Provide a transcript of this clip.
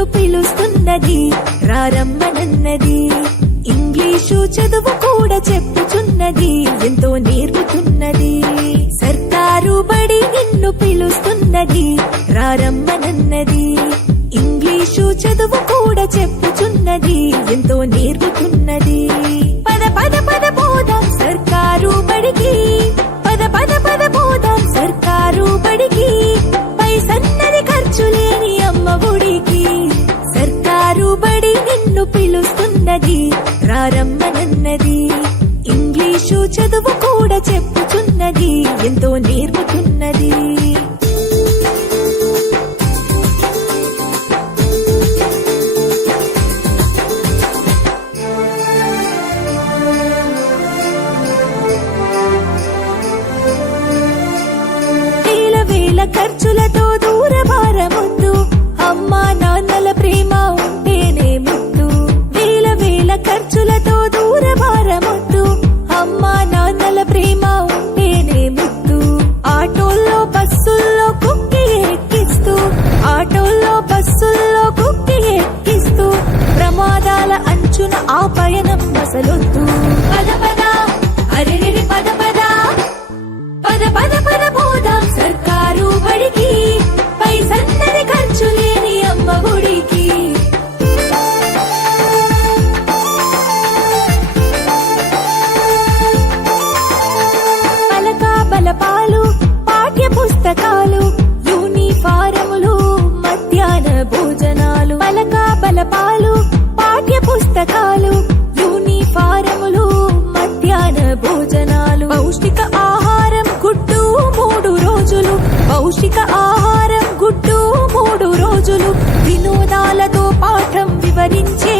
నిన్ను పిలుస్తున్నది రారమ్మనన్నది. ఇంగ్లీషు చదువు కూడా చెప్పుచున్నది, ఎంతో నేర్పుతున్నది. సర్కారు బడి నిన్ను పిలుస్తున్నది రారమ్మనన్నది. ఇంగ్లీషు చదువు కూడా చెప్పుచున్నది, ఎంతో నేర్పుతున్నది. పద పద పద పోదాం సర్కారు బడికి, పద పద పద పోదాం సర్కారు బడికి. పైసన్నది ఖర్చు లేని అమ్మ ఒడికి. సర్కారు బడి నిన్ను పిలుస్తున్నది రారమ్మనన్నది. ఇంగ్లీషు చదువు కూడా చెప్పుచున్నది, ఎంతో నేర్పుతున్నది. ఖర్చులతో దూరభారముద్దు, అమ్మా నాన్నల ప్రేమ ఉంటేనే ముద్దు. వేల వేల ఖర్చులతో దూరభారముద్దు, అమ్మా నాన్నల ప్రేమ ఉంటేనే ముద్దు. ఆటోల్లో బస్సుల్లో కుక్కి ఎక్కిస్తూ, ఆటోల్లో బస్సుల్లో కుక్కి ఎక్కిస్తూ, ప్రమాదాల అంచున ఆ పయనం అసలొద్దు. పద పద అరెరెరి పద పద, పద పద పద పోదాం సర్కారు బడికి. పైసన్నది ఖర్చు లేని అమ్మ ఒడికి. పలక బలపాలు పాఠ్య పుస్తకాలు, యూనిఫారములు మధ్యాహ్న భోజనాలు. పలక బలపాలు పాఠ్య పుస్తకాలు, యూనిఫారములు మధ్యాహ్న భోజనాలు. పౌష్టిక ఆహారం గుడ్డు 3 రోజులు, పౌష్టిక ఆహారం గుడ్డు 3 రోజులు. వినోదాలతో పాఠం వివరించే